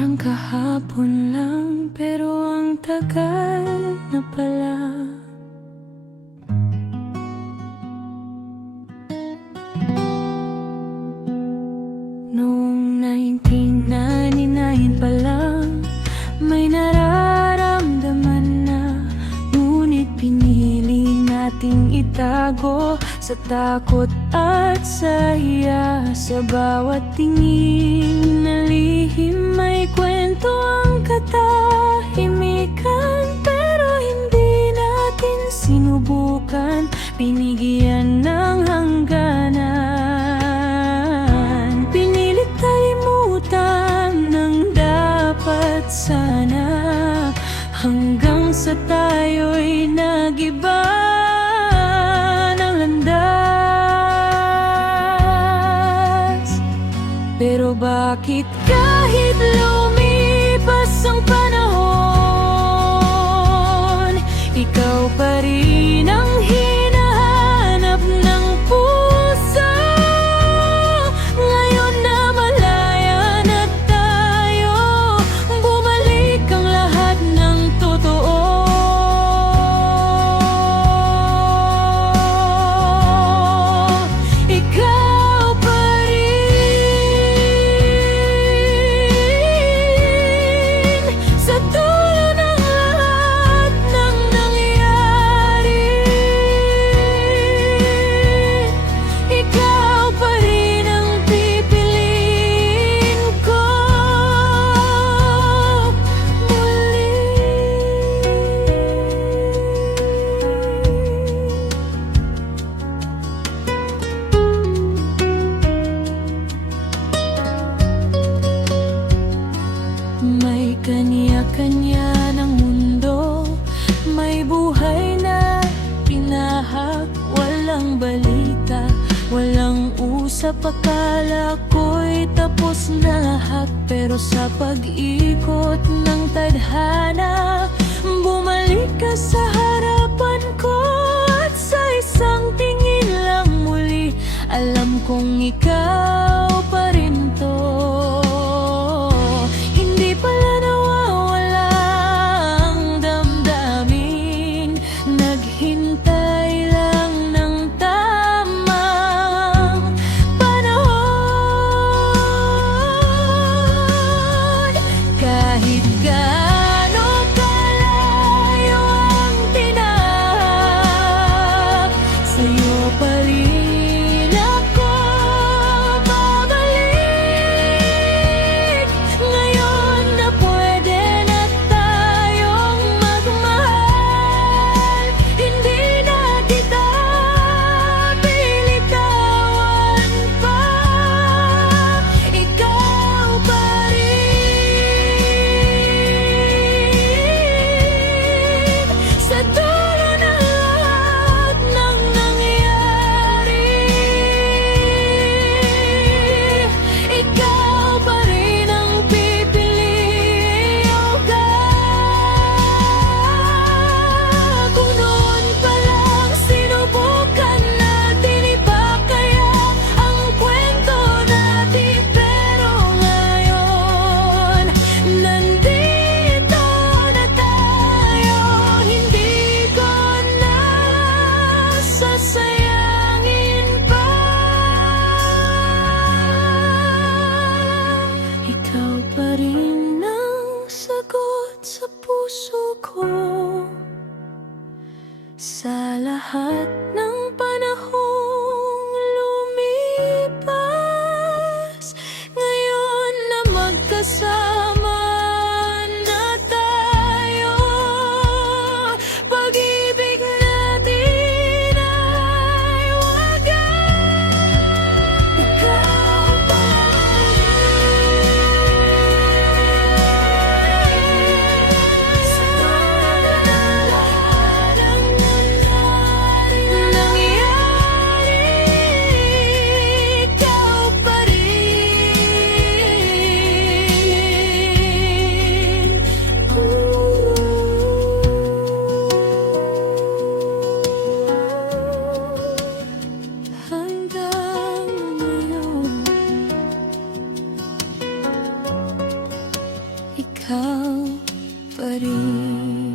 Parang kahapon lang, pero ang tagal na pala. Noong 1999 pa lang, may nararamdaman na, ngunit pinili nating itago sa takot at sa hiya. Sa bawat tingin na lihim, may kwento ang katahimikan, pero hindi natin sinubukan, binigyan ng hangganan. Pinilit kalimutan ng dapat sana, hanggang sa tayo'y nagiba ng landas. Pero bakit kahit lumipas ang panahon, ikaw pa rin ang hinahanap ng puso? Ngayon na malaya na tayo, bumalik ang lahat ng totoo. Ikaw pa rin sa dulo ng lahat ng nangyari. Ikaw pa rin ang pipiliin ko muli. May kanya-kanya ng mundo, may buhay na pinahak, walang balita, walang usap. Akala ko'y tapos na lahat, pero sa pag-ikot ng tadhana, bumalik ka sa harapan ko, at sa isang tingin lang muli, alam kong ikaw pa rin to. Hindi pala nawawala ang damdamin, naghintay lang ng tamang panahon. Kahit gaano kalayo ang tinahak, sa'yo pa rin ako babalik. Ngayon na pwede na tayong magmahal, hindi na kita pilitawan pa. Ikaw pa rin. ikaw pa rin.